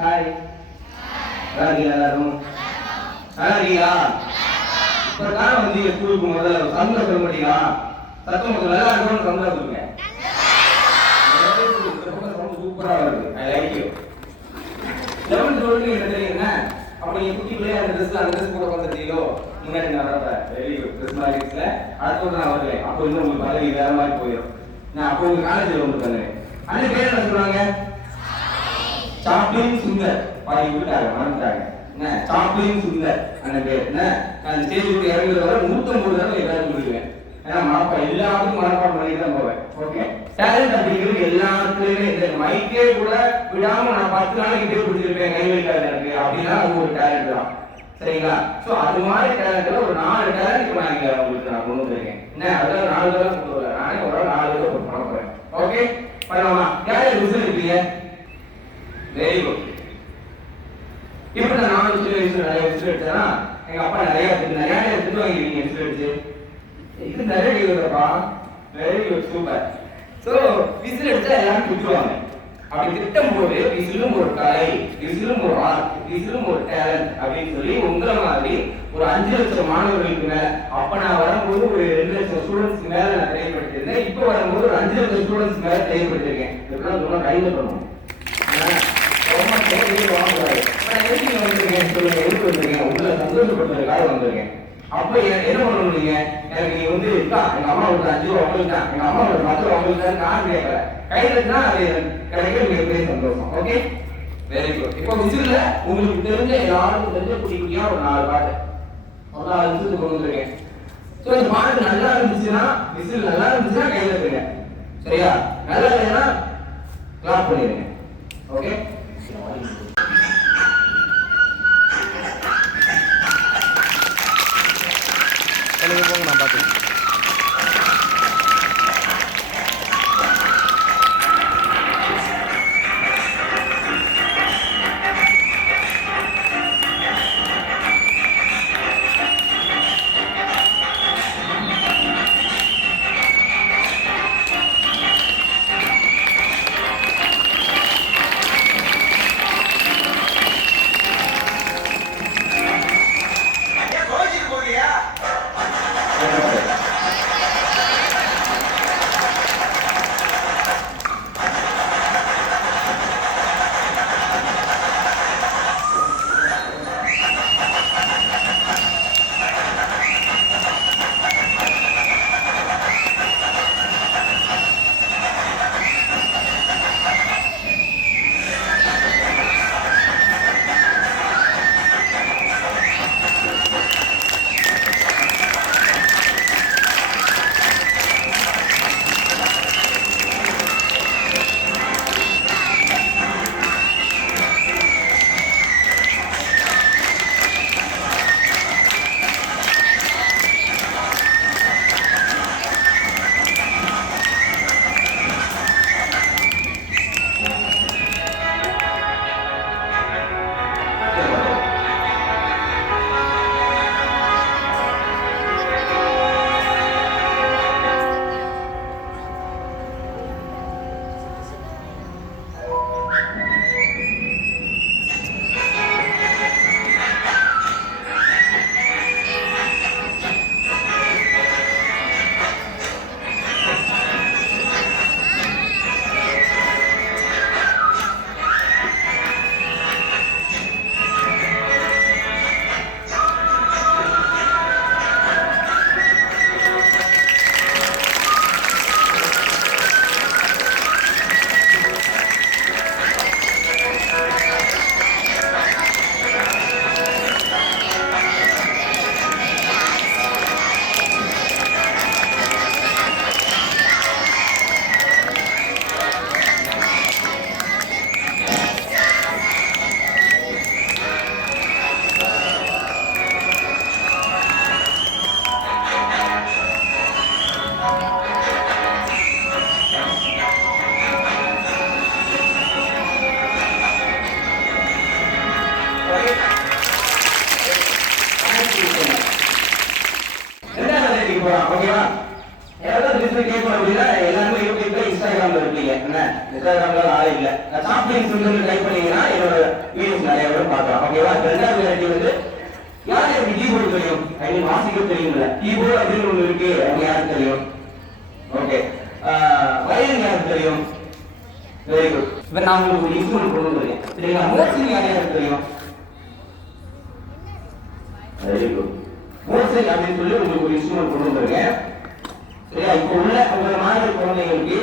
Hi. நல்லா இருக்கீங்களா எல்லாரும்? நல்லா இருக்கீங்களா? இப்போ தான் வந்து ஸ்கூலுக்கு முதல்ல சந்தோஷம் சொல்ல மாட்டீங்களா? சத்தம் கொஞ்சம் நல்லா இருக்கணும்னு சந்தோஷம் சொல்லுங்க. சூப்பராக வருது. I like you. 11th சொல்லிட்டு என்ன தெரியுங்க? அப்போ நீங்கள் குட்டி பிள்ளையா அந்த ட்ரெஸ் போட வந்துட்டீங்களோ முன்னாடி நான் வரப்ப வெரி குட் ட்ரெஸ் மாதிரி அடுத்த நான் வரல. அப்போ இன்னும் உங்களுக்கு பதவி வேற மாதிரி போயிடும். நான் அப்போ உங்க காலேஜில் வந்து பண்ணுவேன். அந்த பேர் என்ன சொல்லுவாங்க? சாப்ளின் சுந்தர். பாதி விட்டாங்க மறந்துட்டாங்க. என்ன சாப்ளின் சுந்தர் அந்த பேர். என்ன நான் ஸ்டேஜ் விட்டு இறங்குறது வர 150 தடவை எல்லாரும் சொல்லிடுவேன். ஏன்னா மனப்பா எல்லாத்துக்கும் மனப்பாடம் பண்ணிட்டு தான் போவேன். ஓகே டேலண்ட் அப்படிங்கிறது எல்லாத்துலயுமே இந்த மைக்கே கூட விடாம நான் 10 நாளைக்கு பேர் பிடிச்சிருப்பேன் கைவெளிக்காக எனக்கு அப்படின்னா அது ஒரு டேலண்ட் தான். சரிங்களா? ஸோ அது மாதிரி டேலண்ட்ல ஒரு 4 டேலண்ட் இப்போ நான் இங்கே உங்களுக்கு நான் கொண்டு வந்திருக்கேன். என்ன அதெல்லாம் 4 தடவை கொண்டு வரல. நானே ஒரு 4 தடவை பண்ண போறேன். ஓகே பண்ணலாமா? யார் ரிசல்ட் இருக்கீங்க? Very good. இப்போ நான் 4 வயசுல நிறைய விசில் எடுத்தேன்னா எங்க அப்பா நிறைய எடுத்துட்டு வாங்கிருக்கீங்க விசில் அடிச்சு. இது நிறைய இருக்குதுப்பா. Very good super. So whistle எடுத்தா எல்லாரும் திட்டுவாங்க. அப்படி திட்டம் போது விசிலும் ஒரு கலை, விசிலும் ஒரு ஆர்ட், விசிலும் ஒரு டேலண்ட் அப்படின்னு சொல்லி உங்களை மாதிரி ஒரு 5 லட்சம் மாணவர்களுக்கு மேல அப்ப நான் வரும்போது ஒரு 2 லட்சம் ஸ்டூடெண்ட்ஸ்க்கு மேல நான் ட்ரெயின் இப்போ வரும்போது ஒரு 5 லட்சம் ஸ்டூடெண்ட்ஸ் மேல ட்ரெயின் பண்ணிருக்கேன். இதெல்லாம் சொல்ல கையில பண்ணுவோம். உங்களை சந்தோஷப்படுத்துறதுக்காக வந்திருக்கேன். அப்ப என்ன பண்ணணும்? நீங்க எனக்கு நீ வந்து எங்க அம்மா ஒரு 5 ரூபா உங்களுக்கு தான், எங்க அம்மா ஒரு 10 ரூபா உங்களுக்கு தான் நான் கேட்கல. கையில தான் அது கிடைக்க மிகப்பெரிய சந்தோஷம். Okay very good. இப்போ விசில்ல உங்களுக்கு தெரிஞ்ச எல்லாருக்கும் தெரிஞ்ச குட்டி குட்டியா ஒரு 4 பாட்டு ஒரு 4 விசிலுக்கு கொண்டு வந்திருக்கேன். ஸோ இந்த பாட்டு நல்லா இருந்துச்சுன்னா விசில் நல்லா இருந்துச்சுன்னா கையில இருங்க. சரியா? நல்லா இல்லைன்னா கிளாப் பண்ணிடுங்க. ஓகே போங்க நான் பார்த்துக்கிறேன். ஓகேவா? யாராவது பிசினஸ் கேட்கணும் அப்படின்னா எல்லாருமே யூடியூப்ல இன்ஸ்டாகிராம்ல இருக்கீங்க. என்ன இன்ஸ்டாகிராம்ல ஆளே இல்ல. சாப்பிங் சிம்பிள் டைப் பண்ணீங்கன்னா என்னோட வீடியோஸ் நிறைய பேர் பார்க்கலாம். ஓகேவா? ரெண்டாவது வெரைட்டி வந்து யார் யாருக்கு கீபோர்டு தெரியும்? ஐ மீன் வாசிக்க தெரியும்ல. கீபோர்டு அப்படின்னு ஒன்று இருக்கு, அது யாருக்கு தெரியும்? ஓகே. வயலின் யாருக்கு தெரியும்? Very good. இப்ப நான் உங்களுக்கு ஒரு இன்ஸ்ட்ருமெண்ட் கொண்டு வந்திருக்கேன். சரிங்களா? மோஸ்ட்லி யாருக்கு தெரியும்? Very good. மோஸ்ட்லி அப்படின்னு சொல்லி உங்களுக்கு ஒரு இன்ஸ்ட்ருமெண்ட் கொண்டு வந்திருக்கேன். சரியா? இப்போ உள்ள உங்களை மாதிரி குழந்தைங்களுக்கு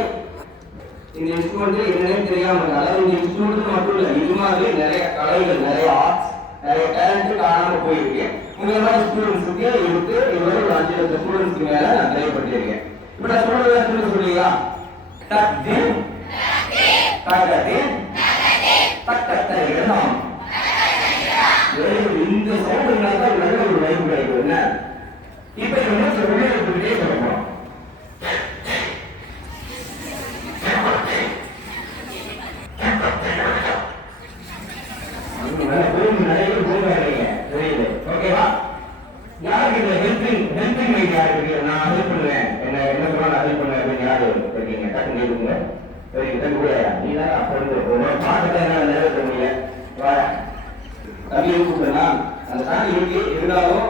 இந்த இன்ஸ்ட்ருமெண்ட் என்னன்னு தெரியாம இருக்கு. அதாவது இந்த இன்ஸ்ட்ருமெண்ட் மட்டும் இல்ல, இது மாதிரி நிறைய கலைகள், நிறைய ஆர்ட்ஸ், நிறைய டேலண்ட் காணாம போயிருக்கு. உங்களை மாதிரி ஸ்டூடெண்ட்ஸுக்கு எடுத்து இதுவரை ஒரு 5 லட்சம் ஸ்டூடெண்ட்ஸ்க்கு மேல நான் தெரியப்பட்டிருக்கேன். இப்ப நான் சொல்றது சொல்லுவீங்களா? தத்தி தகதி தக்கத்தை இடலாம். இந்த சவுண்டுனால தான் நல்ல ஒரு லைஃப் கிடைக்கும். என்ன இப்ப என்ன சொல்லிட்டே சொல்லணும். ஓகேவா? யாருக்கு இந்த ஹெல்பிங் மைண்ட் யாருக்கு நான் ஹெல்ப் பண்ணுவேன், என்ன சொன்னா ஹெல்ப் பண்ணுவேன் அப்படின்னு யாரு இருக்கீங்க? டக்குன்னு கேளுங்க. நீ தான் அப்ப இருந்து பாக்கத்தை என்னால நிறைவேற்ற முடியல. தம்பி கூப்பிட்டா அந்த சாமி இருக்கு, இருந்தாலும்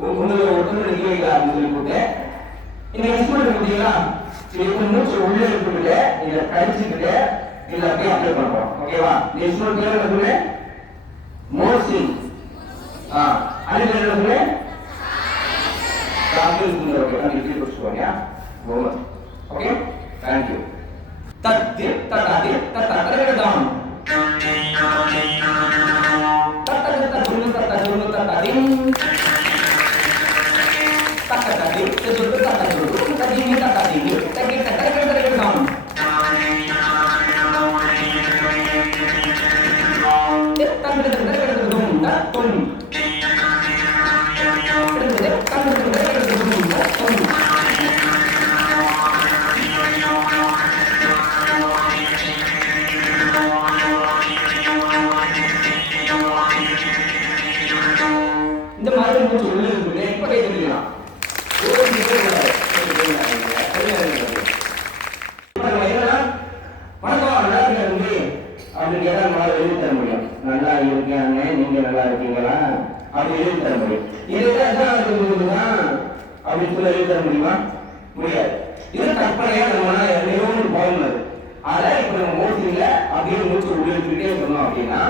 ஒருத்தர் நிக்க வைக்கலாம் அப்படின்னு சொல்லி கூப்பிட்டேன். இந்த இன்ஸ்ட்ருமெண்ட் பார்த்தீங்களா? இது மூச்சு உள்ள எடுத்துக்கிட்டு இதை கடிச்சுக்கிட்டு இதில் அப்படியே அப்ளை பண்ணுறோம். ஓகேவா? இந்த இன்ஸ்ட்ருமெண்ட் பேர் என்ன சொல்லுவேன்? மோர்சிங். அதுக்கு என்ன சொல்லுவேன்? Okay, thank you. தத்தி தட்டாதி தட்டாம் தட்டது தட்டுன்னு தட்டதுன்னு தட்டாதி தட்டதி தட்டு தட்டது தட்டிங்க தட்டாதிங்க தட்டி தட்டம் இந்த மாதிரி மூச்சு உள்ள இருக்குது. இப்ப கை தெரியும் அப்படின்னு கேட்டா நம்மளால எழுதி தர முடியும். நல்லா இருக்காங்க, நீங்க நல்லா இருக்கீங்களா அப்படி எழுதி தர முடியும். இதுதான் அப்படின்னு சொல்லி எழுதி தர முடியுமா? முடியாது. இது கற்பனையா நம்மளால எவ்வளோ ஒரு பாவம் அது. ஆனா இப்ப நம்ம மூச்சுல அப்படியே மூச்சு உள்ள எடுத்துக்கிட்டே சொன்னோம் அப்படின்னா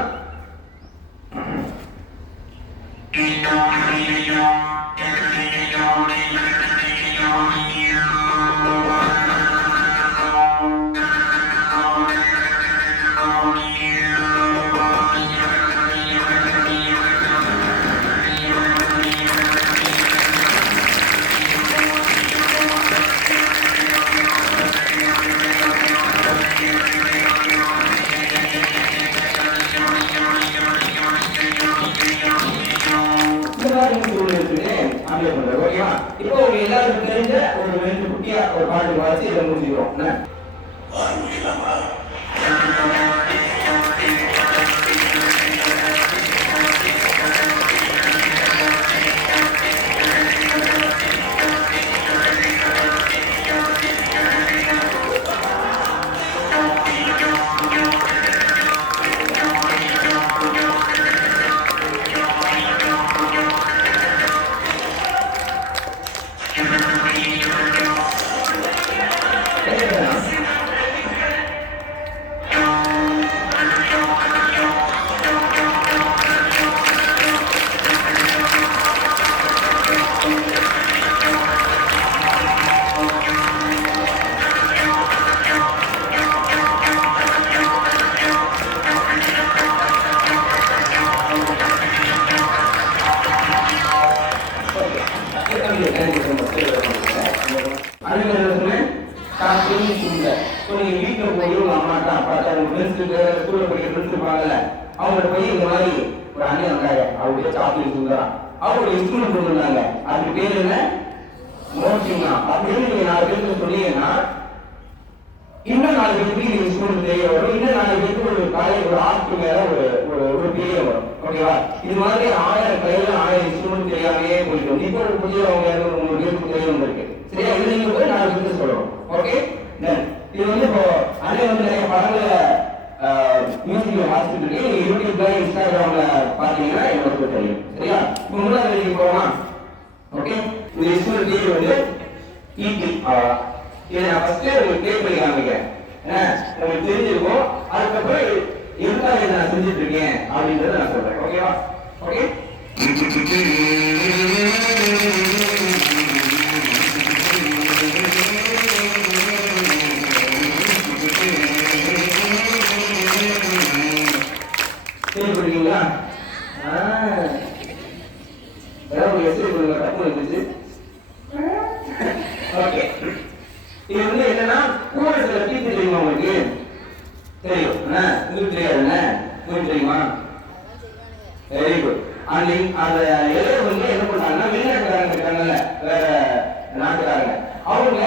இப்போ எல்லாருக்கும் தெரிஞ்ச ஒரு 2 குட்டியா ஒரு பாட்டு வாசி இதை முடிச்சுக்கிறோம். வீட்டுல போய் உங்க அம்மாட்டா அப்பாட்டா ஸ்கூல்ல படிக்கிற ஃப்ரெண்ட்ஸ் இருப்பாங்கல்ல, அவங்கள்ட்ட போய் இந்த மாதிரி ஒரு அண்ணன் வந்தாங்க, அவருடைய சாப்பிட்டு சுந்தரம் அவரோட இன்ஸ்ட்ருமெண்ட் கொண்டு வந்தாங்க, அது பேர் என்ன? மோர்சிங். அப்படின்னு நீங்க 4 பேருக்கு சொன்னீங்கன்னா இன்னும் 4 பேருக்கு இந்த இன்ஸ்ட்ருமெண்ட் தெரிய வரும். இன்னும் 4 பேருக்கு ஒரு காலை ஒரு ஆர்ட் மேல ஒரு தெரிய வரும். ஓகேவா? இது மாதிரி 1000 கையில 1000 இன்ஸ்ட்ருமெண்ட் தெரியாமையே போயிட்டு இப்போ ஒரு புதிய அவங்க 3 பேருக்கு தெரிய வந்திருக்கு. சரியா? இது நீங்க போய் 4 பேருக்கு சொல்லணும். ஓகே தென் இது வந்து இப்போ அண்ணே வந்து நிறைய படங்களை மியூசிக்ல வாசிச்சுட்டு இருக்கேன். நீங்க யூடியூப்ல இன்ஸ்டாகிராம்ல பாத்தீங்கன்னா எனக்கு தெரியும். சரியா? இப்போ மூணாவது நீங்க போகலாம். ஓகே இந்த இன்ஸ்ட்ருமெண்ட் பேர் வந்து ஈட்டி. இதை நான் ஃபர்ஸ்ட் உங்களுக்கு ப்ளே பண்ணி காமிக்கிறேன். உங்களுக்கு தெரிஞ்சிருக்கும். அதுக்கப்புறம் எதுக்காக இதை நான் செஞ்சுட்டு இருக்கேன் அப்படின்றத நான் சொல்றேன். ஓகேவா? ஓகே கேள்விப்பட்டீங்களா? ஏதாவது எஸ்ஐ கொடுங்க தப்பு இருந்துச்சு. ஓகே இது வந்து என்னன்னா கூடத்துல கீத்து தெரியுமா உங்களுக்கு? தெரியும். உங்களுக்கு தெரியாதுண்ணே? உங்களுக்கு தெரியுமா? Very good. அந்த இலைய வந்து என்ன பண்ணாங்கன்னா வெளிநாட்டுக்காரங்க இருக்காங்கல்ல, வேற நாட்டுக்காரங்க, அவங்க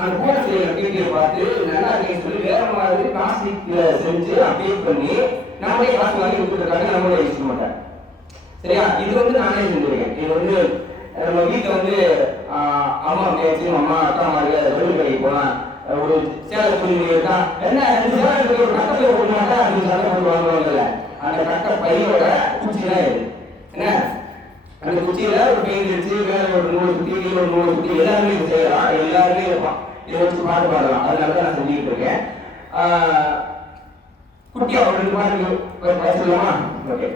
அந்த கூட செய்யற கீட்டியை பார்த்து நல்லா இருக்குன்னு சொல்லி வேற மாதிரி பிளாஸ்டிக்ல செஞ்சு அப்டேட் பண்ணி நம்மளே காசு வாங்கி விட்டுருக்காங்க. நம்மளே யூஸ் பண்ண மாட்டாங்க. சரியா? இது வந்து நானே செஞ்சிருக்கேன். இது வந்து நம்ம வீட்டில் வந்து அம்மா பேச்சும் அம்மா அக்கா மாதிரி வெளி கடைக்கு போனா ஒரு சேலை துணி இருக்கா, என்ன ஒரு கட்டப்பை போட மாட்டா அப்படின்னு சண்டை போட்டு வாங்குவாங்கல்ல, அந்த கட்ட பையோட குச்சி தான் இது. என்ன அந்த குச்சியில ஒரு பெயிண்ட் அடிச்சு வேற ஒரு 100 குட்டி ஒரு 100 குட்டி எல்லாருமே இது செய்யலாம். எல்லாருமே இருப்பான். இதை வச்சு பாட்டு பாடலாம். அதனாலதான் நான் செஞ்சுக்கிட்டு இருக்கேன். குட்டியா ஒரு 2 பாட்டு பேசலாமா? ஓகே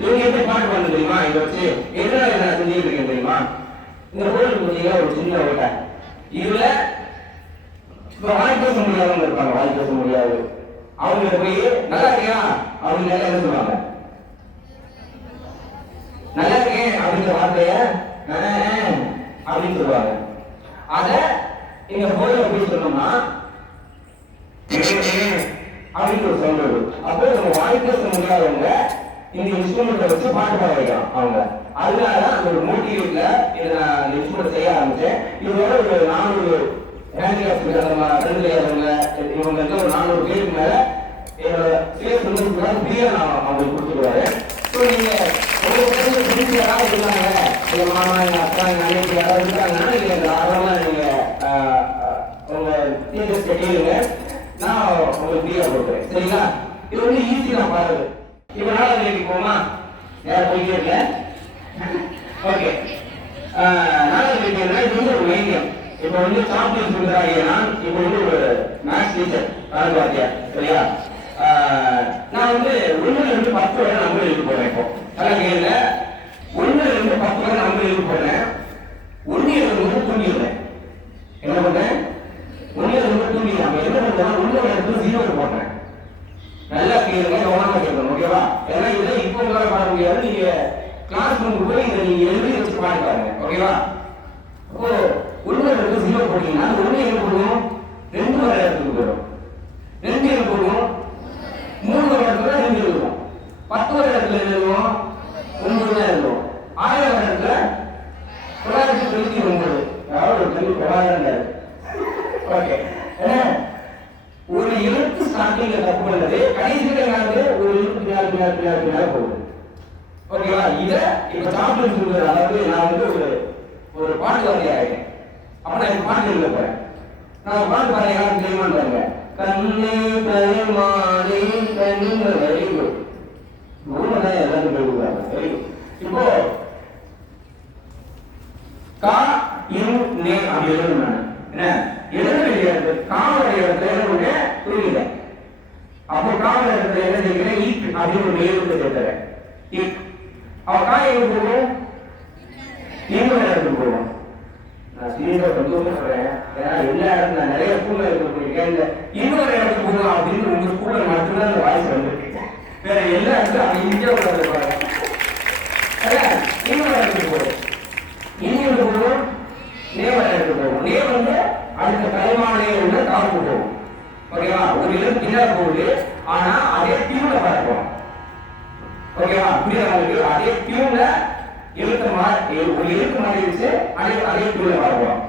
இவங்க எப்படி பாட்டு பண்ண தெரியுமா? இதை வச்சு என்ன செஞ்சுட்டு இருக்கேன் தெரியுமா? இந்த கோயிலுக்கு பார்த்தீங்கன்னா ஒரு சின்ன ஓட்டை, இதுல இப்ப வாய் பேச முடியாதவங்க இருப்பாங்க. வாய் பேச முடியாது அவங்க போய் நல்லா இருக்கியா அவங்க என்ன சொல்லுவாங்க? நல்லா இருக்கேன் அப்படிங்கிற வார்த்தைய அப்படின்னு சொல்லுவாங்க. அத இங்க கோயில போய் சொன்னோம்னா அப்படின்னு ஒரு சவுண்ட் வரும். அப்போ நம்ம வாய் பேச முடியாதவங்க இந்த இன்ஸ்ட்ருமெண்ட்டை வச்சு பாட்டு பாட வைக்கலாம் அவங்க. அதனால அந்த ஒரு மோட்டிவேட்ல இதை நான் இந்த இன்ஸ்ட்ருமெண்ட் செய்ய ஆரம்பிச்சேன். இதோட ஒரு 400 ஹேண்டிகிராஃப்ட் நம்ம கண்டு தெரியாதவங்க இவங்க ஒரு 400 பேருக்கு மேல என்னோட ஃபேஸ் வந்து ஃப்ரீயா நான் அவங்களுக்கு கொடுத்துருவாரு. ஸோ நீங்க உங்களுக்கு ஃப்ரெண்ட்ஸ் யாராவது இருக்காங்க, எங்க மாமா, எங்க அக்கா, எங்க அன்னைக்கு யாராவது இருக்காங்கன்னா நீங்க தாராளமா நீங்க உங்க டீச்சர்ஸ் கேளுங்க, நான் உங்களுக்கு ஃப்ரீயா கொடுக்குறேன். சரிங்களா? இது வந்து ஈஸி நான் பாருது. இப்போ நாலாவது கேள்வி போமா? யாரும் போய்ட்டே இருக்கேன். ஓகே, நாலாவது கேள்வி என்ன, இது வந்து ஒரு வைத்தியம். இப்போ வந்து சாம்பியன் சொல்றாங்க, நான் இப்போ வந்து ஒரு மேத்ஸ் டீச்சர் வாத்தியார். சரியா? நான் வந்து 1 to 10 வரை நம்பர் எழுதி போடுறேன். இப்போ நல்லா கேள்ல 1 to 10 வரை நம்பர் எழுதி போடுறேன். 1 எழுதும்போது தூங்கிடுறேன். என்ன பண்றேன்? 1 எழுதும்போது தூங்கிடுறேன். என்ன பண்றேன்? 1 எழுதும்போது 0 போடுறேன். நல்லா கேளுங்க, கவனமா கேட்கணும். ஓகேவா? ஏன்னா இதை இப்போ உங்களால பாட முடியாது. நீங்க கிளாஸ் ரூமுக்கு போய் இதை நீங்க எழுதி வச்சு பாடி பாருங்க. ஓகேவா? அப்போ 1 எழுதும்போது 0 போட்டீங்கன்னா 1 என்ன போடுவோம்? 2 வரை இடத்துக்கு போயிடும். 2 என்ன போடுவோம்? 3 வரை இடத்துல 2 எழுதுவோம். 10 வரை இடத்துல எழுதுவோம் 9 தான் எழுதுவோம். 1000 வரை இடத்துல 999. அதாவது ஒரு கல்வி 900. ஓகே, ஒரு எழுத்து ஸ்டார்டிங்ல தப்பு பண்ணது கடைசியில வந்து ஒரு எழுத்து பின்னாடி போகுது. ஓகேவா? இத இப்ப சாப்பிட்டு சொல்றது, அதாவது நான் வந்து ஒரு பாட்டு வாத்தியா ஆயிட்டேன். அப்ப நான் இப்ப பாட்டு எழுத போறேன். நான் பாட்டு பாருங்க, யாரும் தெரியுமான்னு பாருங்க. கண்ணே பயமானே கண்ணு வெரி குட். உண்மைதான் எல்லாரும் கேட்குறாங்க. Very good. இப்போ கா இன் நே அப்படி எழுதணும். நான் என்ன எழுத வேண்டிய காவடைய இடத்துல என்ன பண்ணேன்? புரியல. அப்போ காவடைய இடத்துல என்ன செய்கிறேன்? ஈக் அப்படின்னு ஒரு எழுத்து சேர்த்துறேன். ஈக் அவ காய் எங்க போகும்? இன்னொரு இடத்துக்கு போகும். நான் சீரியஸா சந்தோஷமா சொல்றேன். ஏன்னா எல்லா இடத்துல நான் நிறைய ஸ்கூல்ல இருக்கேன். இன்னொரு இடத்துக்கு போகணும் அப்படின்னு உங்க ஸ்கூல்ல மட்டும்தான் அந்த வாய்ஸ் வந்துருக்கு. வேற எல்லா இடத்துல அவங்க இந்தியாவில் இருப்பாங்க. இன்னொரு இடத்துக்கு போகும். இன்னொரு போகும். நேவர இடத்துக்கு போகும். நே வந்து அடுத்த தலைமானே உள்ள காப்பு போகும். ஓகேவா? ஒரு எழுத்து பின்னாடி போகுது, ஆனா அதே டியூன்ல பார்ப்போம். ஓகேவா? புரியுது? அதே டியூன்ல எழுத்து மாறி ஒரு எழுத்து மாறி வச்சு அதே டியூன்ல பார்ப்போம்.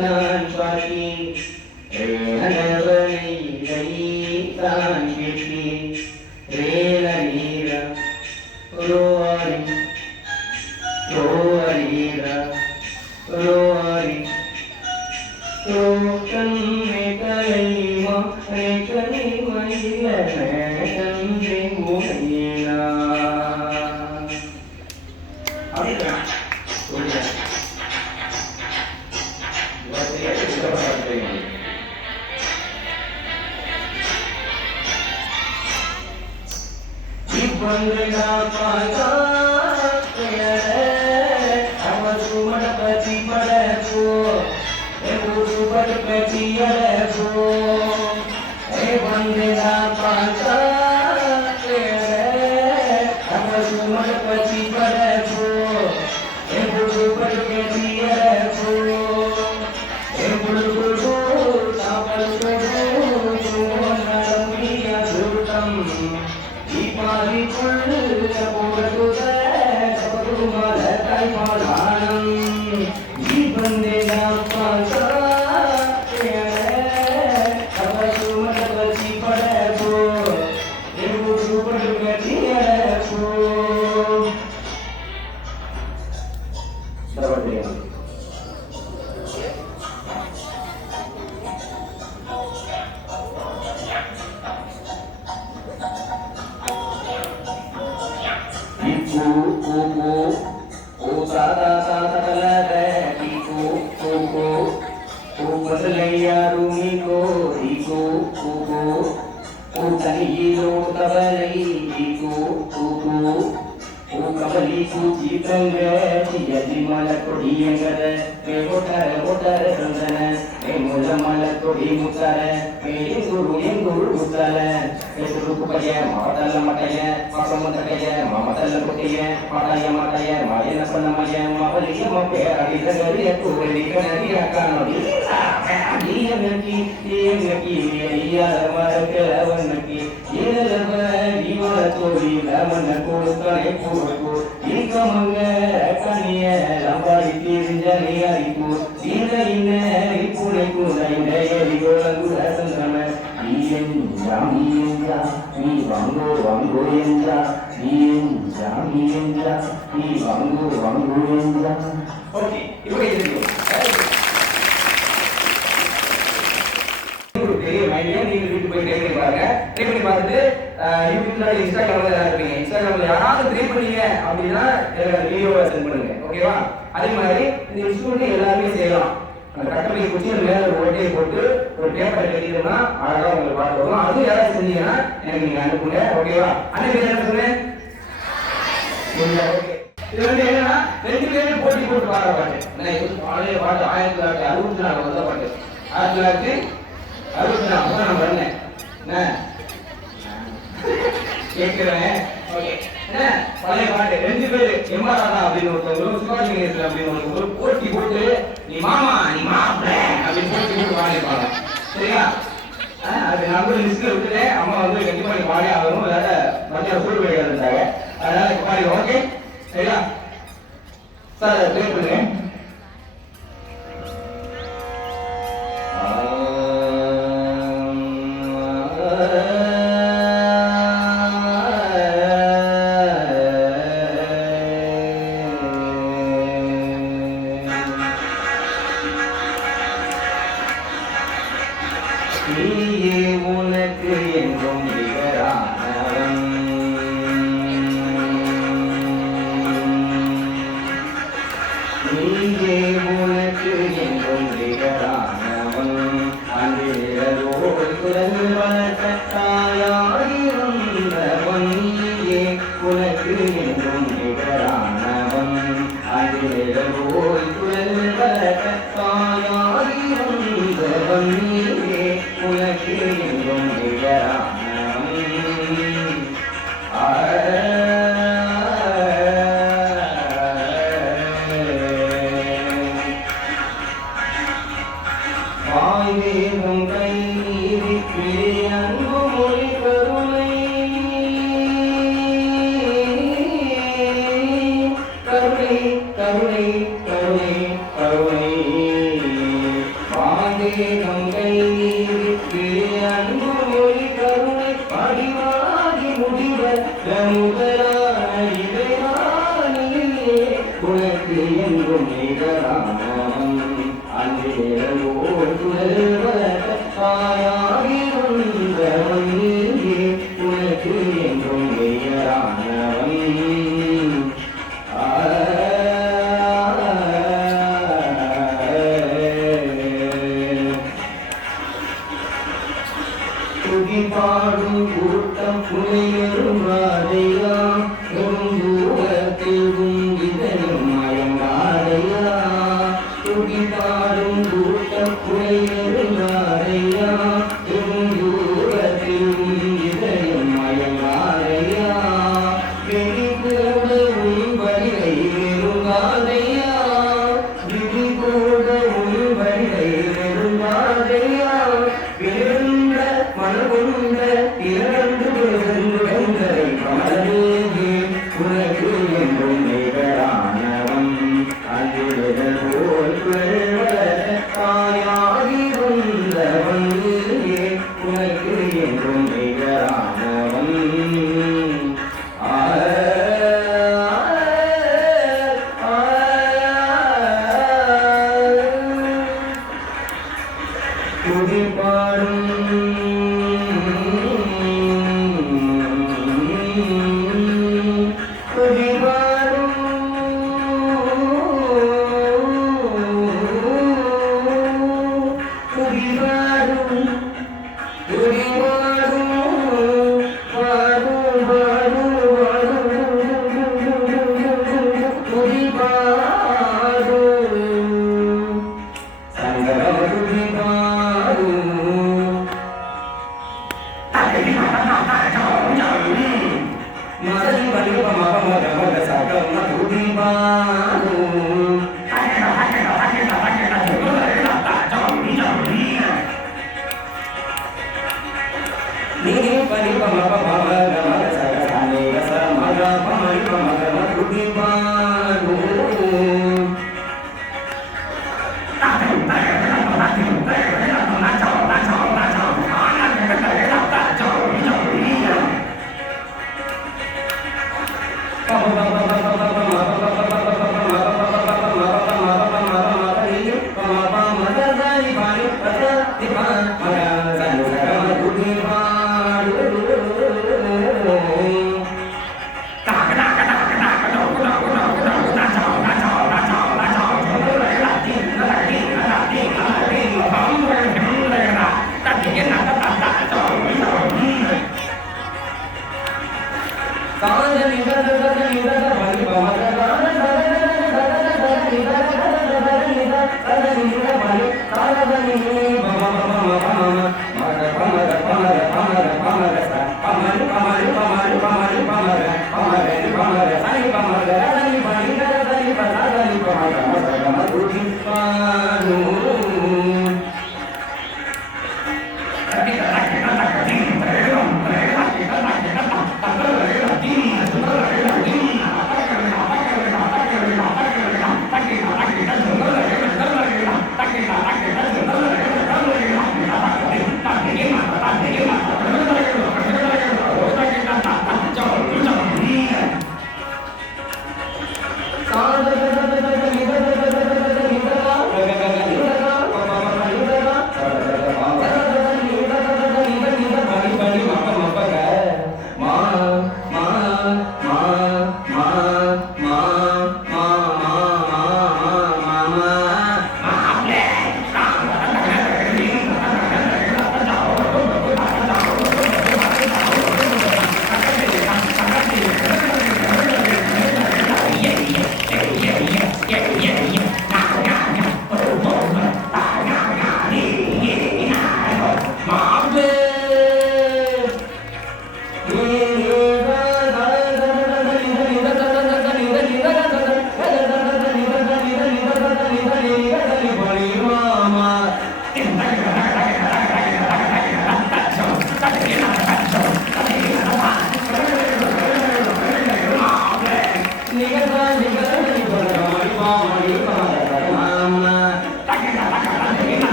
நான் பாட்டி தான் கேட்டி ரேல நீர ரோவாரி ரோவாரீரா ரோவாரி ரோஷன் மேகலைமா ரேகலை மயில நன்றி மூலையிலா. அப்படிதான் Bandra Pata Amadu Madapati Padaku Ebudu Padapati Yadaku Bandra Pata Amadu Madapati Padaku Ebudu Padapati Yadaku Ebudu Tapal Kudu Tumanamiya Durtam Ipari Pulu Kapuratuda Kapurumala Taimalanam Ibandena Pasa Kapasumadapati Padaku Ebudu Padapati Yadaku. Selamat datang. Dia மன்ன கோஸ்தனை போட்டு ஈக்கமங்க கனிய லம்பாடி தீர்ஞ்சனை அரிப்பு இந்த இன்ன ரிப்புனை குதைந்த எரிகோலங்கு ரசந்தம நீயஞ்சா நீ வாங்கோ வாங்கோ என்றா நீயஞ்சா நீ வாங்கோ வாங்கோ என்றா. ஓகே இப்படி இருக்கு பெரிய மைண்டியா நீங்க வீட்டுக்கு போய் ட்ரை பண்ணி பாருங்க. ட்ரை பண்ணி பார்த்துட்டு யூடியூப்ல இன்ஸ்டாகிராம்ல இருப்பீங்க. இன்ஸ்டாகிராம்ல யாராவது ட்ரை பண்ணீங்க அப்படின்னா எனக்கு வீடியோவை சென்ட் பண்ணுங்க. ஓகேவா? அதே மாதிரி இந்த இன்ஸ்ட்ருமெண்ட் எல்லாருமே செய்யலாம். அந்த கட்டளை குச்சி மேல ஒரு ஓட்டையை போட்டு ஒரு பேப்பர் எழுதிட்டோம்னா அழகா உங்களுக்கு பாட்டு வரும். அதுவும் யாராவது செஞ்சீங்கன்னா எனக்கு நீங்க அனுப்புங்க. ஓகேவா? அன்னைக்கு என்ன சொன்னேன்? ஓகே. இது வந்து என்னன்னா 2 பேரும் போட்டி போட்டு பாடுற பாட்டு. நான் இது பழைய பாட்டு 1964 வந்த பாட்டு. 1964 நான் வரேன். என்ன கேட்கிறேன். ஓகே. என்ன பழைய பாட்டு 2 பேரு எம்ஆர் ராதா அப்படின்னு ஒருத்தவங்களும் சிவாஜி கணேசன் அப்படின்னு ஒரு போட்டி போட்டு நீ மாமா நீ மாப்பிள்ளை அப்படின்னு போட்டி போட்டு பாடிப்பாங்க. சரியா? அது நான் கூட லிஸ்ட்ல விட்டுட்டேன். அம்மா வந்து கண்டிப்பா நீ பாடி ஆகணும், இல்லாத மத்தியானம் சூடு கிடைக்காதுட்டாங்க. அதனால பாடி. ஓகே சரியா சார்? ட்ரை பண்ணுங்க. நீயே உனக்கு என்றும் நிகரானவன், நீயே உனக்கு என்றும் நிகரானவன், அன்றிரவோடு குரல் வளர்த்த தாயாயிருந்தவன், நீயே உனக்கு என்றும் நிகரானவன், அன்றிரவோடு குரல் வளர்த்த தாயாயிருந்தவன், நீயே உனக்கு என்றும் நிகரானவன். வாய்வேகம் கை நீரிக்கு அன்பு மொழி கருணை, கருணை கருணை கருணை கருணை. வாய்வேகம் கை நீரிக்கு அன்பு மொழி கருணை, படிவாகி முடிவ முதலான இடையானிலே உனக்கு என்றும் நிகரானவன், அன்றிரவோடு குரல் வளர்த்த தாயாயிருந்தவன், நீயே உனக்கு என்றும் நிகரானவன். துதி பாடும் கூட்டம் புனையரும் ராதையா, தூரத்திலும் இதழும் மயங்காதையா. துதி பாடும் கூட்டம் புனையரும் ராதையா, தூரத்திலும் இதழும் மயங்காதையா. விதி கூட உன் வழியை வெறுங்காதையா, விதி கூட உன் வழியை வெறுங்காதையா. விழுந்த மனமுண்ட இரண்டு பெருங்கரை கமலதேவி உனக்கு என்றும் நிகரானவன், அன்றிரவோடு குரல் வளர்த்த தாயாயிருந்தவன், நீயே உனக்கு என்றும் நிகரானவன். துதி பாடும் துதி பாடும் துதி பாடும் துதி பாடும் பாடும் பாடும் துதி பாடும் சங்கர துதி பாடும். மசரி பலிப மகமத மத சகம துதி பாடும். நீ பலிப மகமத மத சகம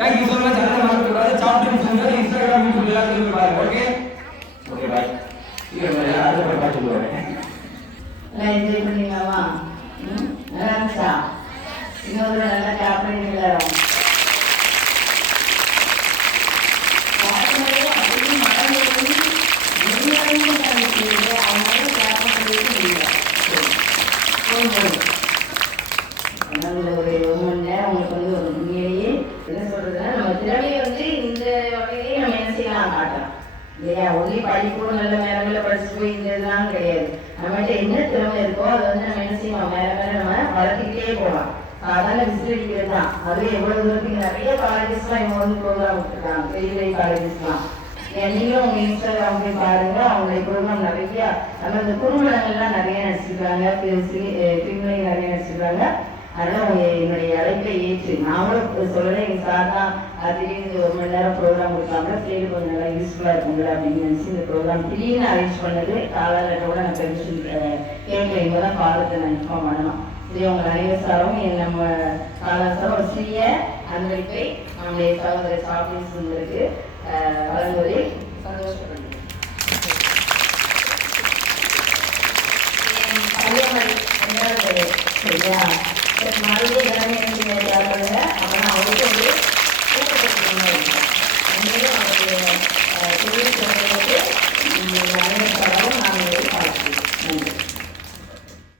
Thank you so much. Instagram, okay? Okay, bye. Enjoy பண்ணீங்களாமா? நல்லா இருந்துச்சா? இன்னொரு நல்லா கிளாப் பண்ணி எல்லாரும். ஒன்லி படிப்போம் நல்ல மேலே படிச்சுட்டு போய் இந்த இதெல்லாம் கிடையாது. நம்மகிட்ட என்ன திறமை இருக்கோ அதை வந்து நம்ம என்ன செய்வோம் மேலே மேலே நம்ம வளர்த்துக்கிட்டே போகலாம். சாதாரண விசிட் அடிக்கிறது தான். அதுவே எவ்வளவு தூரத்துக்கு நிறைய காலேஜஸ்லாம் இவங்க வந்து ப்ரோக்ராம் விட்டுருக்காங்க, பெரிய பெரிய காலேஜஸ்லாம். நீங்களும் உங்க இன்ஸ்டாகிராம் போய் பாருங்க, அவங்களுடைய ப்ரோக்ராம் நிறைய நம்ம இந்த குறும்படங்கள்லாம் நிறைய நடிச்சிருக்காங்க, ஃபிலிம்லையும் நிறைய நடிச்சிருக்காங்க. அதனால உங்க என்னுடைய அழைப்பை ஏற்று நாங்களும் சொல்லலை, எங்க சார் தான் திடீர்னு ஒரு மணி நேரம் ப்ரோக்ராம் கொடுத்தாங்க, பிள்ளைகளுக்கு கொஞ்சம் நல்லா யூஸ்ஃபுல்லா இருக்குங்களா அப்படின்னு நினைச்சு இந்த ப்ரோக்ராம் திடீர்னு அரேஞ்ச் பண்ணது. காலகட்டோட நான் பெர்மிஷன் கேட்கல, இவங்க தான் காலத்தை நான் இன்ஃபார்ம் பண்ணணும். சரி, உங்கள் அனைவர் சாரும் நம்ம காலசாரம் ஒரு சிறிய அன்பளிப்பை நம்முடைய சகோதர சாப்பிட்டு உங்களுக்கு வழங்குவதை சந்தோஷப்படுகிறேன். சரியா? மறுபடியும் எல்லாமே